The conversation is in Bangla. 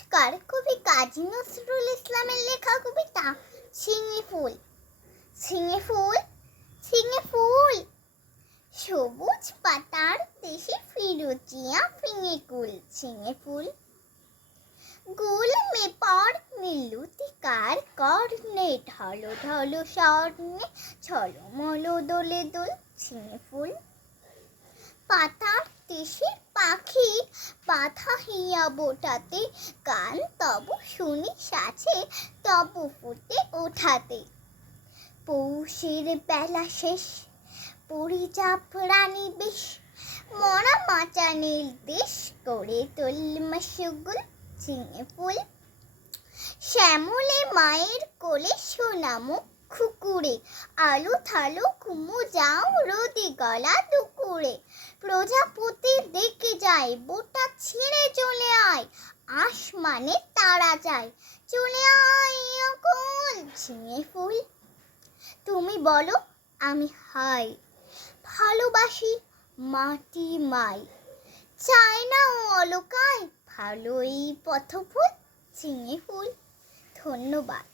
নমস্কার, কবি কাজী নজরুল ইসলামের লেখা কবিতা ঝিঙে ফুল। ঝিঙে ফুল, ঝিঙে ফুল, সবুজ পাতার দেশে ফিরোজিয়া ফিঙে কুল। ঝিঙে ফুল গুল মে পর নীলুতিকার কর্ণে ঢলো ঢলো স্বর্ণে ঝলমল দোলে দোল। ঝিঙে ফুল পাতার দেশের পাখি বাধা হিয়া বোটাতে গান তব শুনি সাছে তব ফুটে ওঠাতে। পৌষের বেলা শেষ পরিজাপ রানী বেশ মরা মাচা নীল দেশ করে তোল মশগুল। ঝিঙে ফুল শ্যামলে মায়ের কোলে সোনামু খুকুরে আলো থালো কুমু যাও রোদে গলা দুকুরে। প্রজাপতি ডেকে যায় বোটা ছিঁড়ে চলে আয় আসমানে তারা যায় চলে আয় অকুল। ঝিঙে ফুল তুমি বলো আমি হাই ভালোবাসি মাটি মাই চাই না ও অলকায় ভালোই পথফুল। ঝিঙে ফুল ধন্যবাদ।